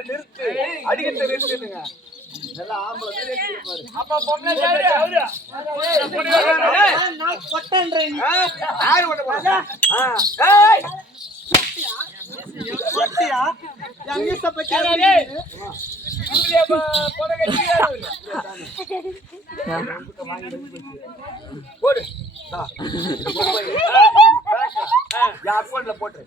நிறுத்து அடிக்கடி நிறுத்துங்க. போடு அக்கௌண்ட்ல போட்டு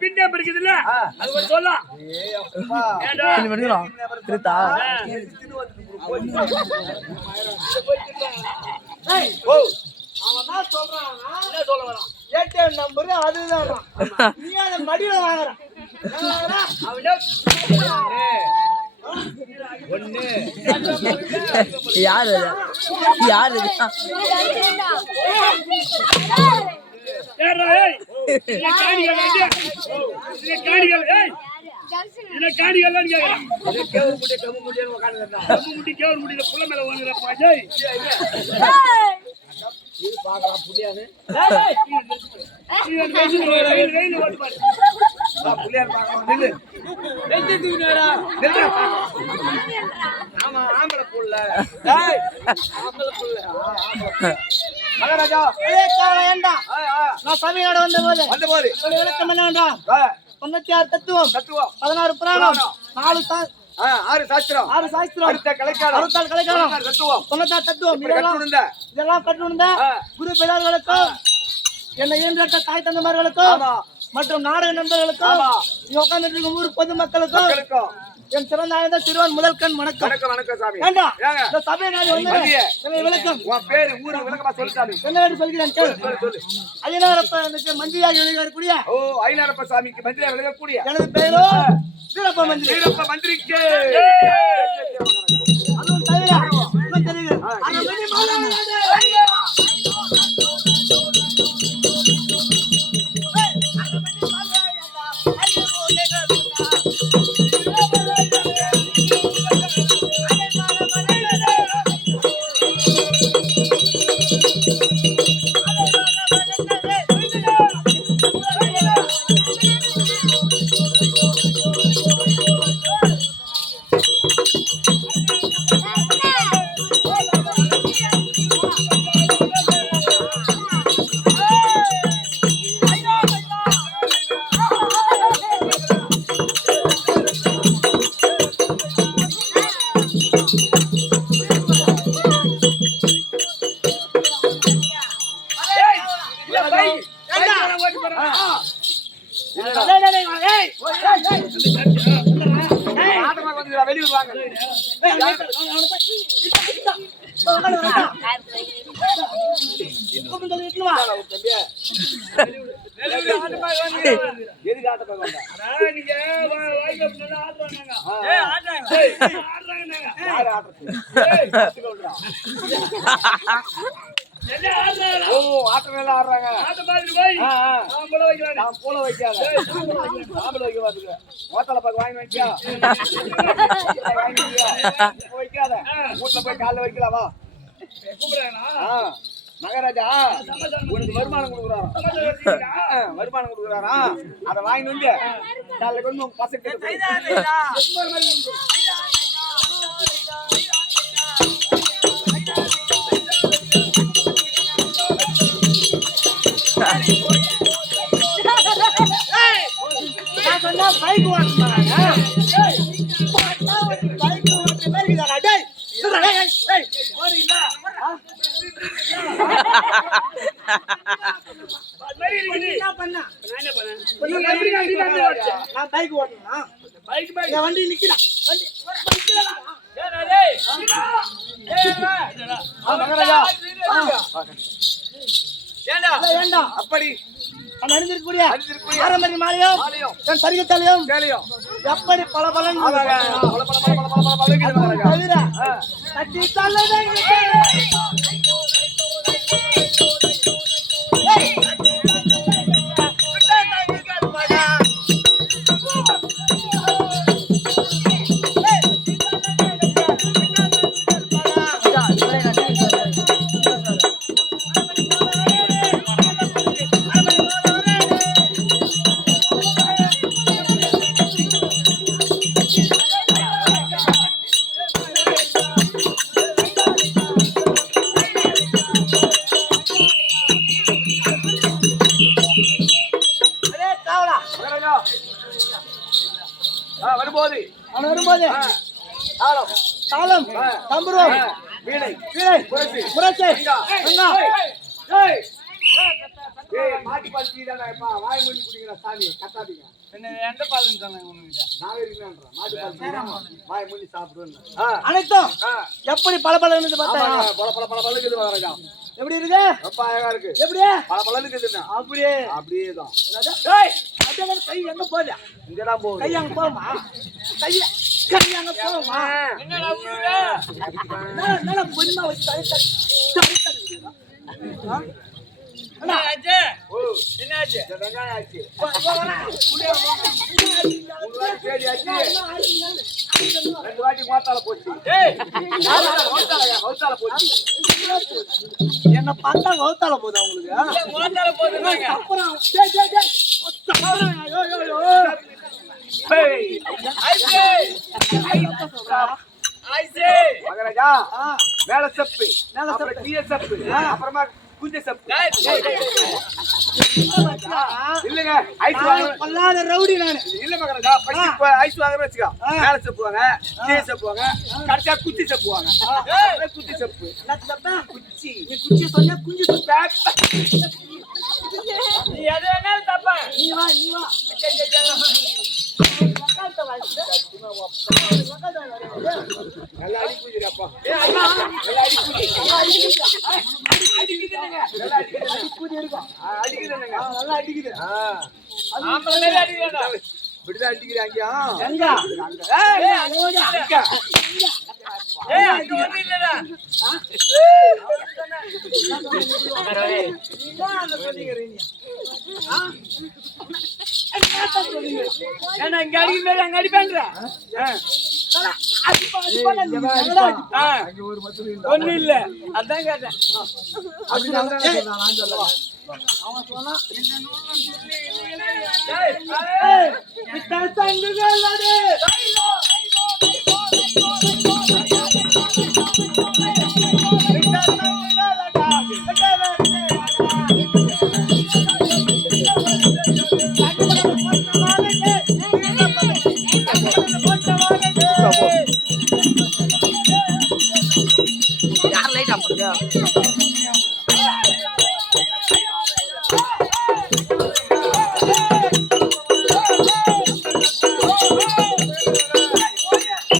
பின்னேம் இருக்குதுல்ல அது சொல்லலாம். அவன் சொல்றான் சொல்ல வரான் ஏடிஎம் நம்பர் அதுதான் நீ அத மடியில வாங்குறான் ஒண்ணு யாரு யாரு பாக்கலாம் புள்ளியானு புள்ளியான் ஆமா ஆம்பளை புள்ள மகாராஜா நான் சபையோட வந்த போது விளக்கம் என்ன வேண்டாம் 96 தத்துவம் 16 புராணம் 6 சாஸ்திரம் அடுத்த கலைக்காலம் தத்துவம் 96 தத்துவம் இதெல்லாம் கற்றுணர்ந்த குரு பெரியார்களுக்கும் என்னை ஈன்ற தாய் தந்தைமார்களுக்கும் மற்றும் நாடக நண்பர்களுக்கும் இங்க உட்கார்ந்து இருக்கும் ஊர் பொதுமக்களுக்கும் என் சிறந்த ஆய்ந்த சிறுவன் முதல் கண் வணக்கம். இந்த சபை நாடு வந்து விளக்கம் என்ன சொல்கிறேன் ஐயனாரப்ப மந்திரியாக விளங்கக்கூடிய ஐயனாரப்ப சாமிக்கு மந்திரியாக விளங்கக்கூடிய எனது பெயரோ வீரப்ப மந்திரிக்கு அதுவும் தவிர வெளியூர் வாங்க ஆட்டமெல்லாம் ஆடுறாங்க போல வைக்காத ஓத்தல பாக்க வாங்கி வைக்கா வைக்காத வீட்டுல போய் காலைல வைக்கலாமா மகாராஜா உனக்கு வருமானம் கொடுக்குறாரா அதை வாங்கி வந்து காலைல கொண்டு பசங்க பைக் ஓட்டுறாங்க பைக் ஓட்டுற மாதிரி இதாடா டேய் நான் பைக் ஓட்டணும் வண்டி நிக்கலாம் அப்படி அணிந்திருக்கக்கூடிய ஆரம்பரி மாலையும் என் சரிகத்தாலையும் எப்படி பல பலன் தவிர கட்டி வரும்போது தாளம் தம்புரம் வீணை முரசை மாட்டி பாத்தி வாய் மூடி குடிக்கிற சாமி கத்தாதீங்க எந்த பாலம் வாய் மூடி சாப்பிடுவேன் அனைத்தும் எப்படி பல பல எப்படி இருக்கு ரொம்ப அழகா இருக்கு எப்படியே பல பலனுக்கு அப்படியே அப்படியேதான் கை எங்க போகுது இங்கதான் போகுது கை அங்க போகுமா கை அங்க போகுமா என்ன பொண்ணா வச்சு என்ன பார்த்தா வௌத்தால போகுது அவங்களுக்கு அப்புறம் மேல செப்பு அப்புறமா குஞ்ச செப்பு இல்லங்க ஐஸ் பல்லாத ரவுடி நானு இல்ல மகனடா ஐஸ் வாங்குற வச்சுக்கோ மேல செப்புவாங்க கீழே செப்புவாங்க கடைசியா குச்சி செப்புவாங்க குச்சி செப்பு குச்சி நீ குச்சி சொன்னா குஞ்சு நீ எது வேணாலும் தப்பா நீ வா நல்லா அடிக்குதுப்பா நல்லா அடிக்குது இப்படிதான் அடிக்கிறேன் அங்கயா எங்க இங்க அடிக்க அங்க அடிப்பாங்க ஒண்ணு இல்ல அதான் கேட்டேன் அவன் சொன்னா விட்ட சங்குகள்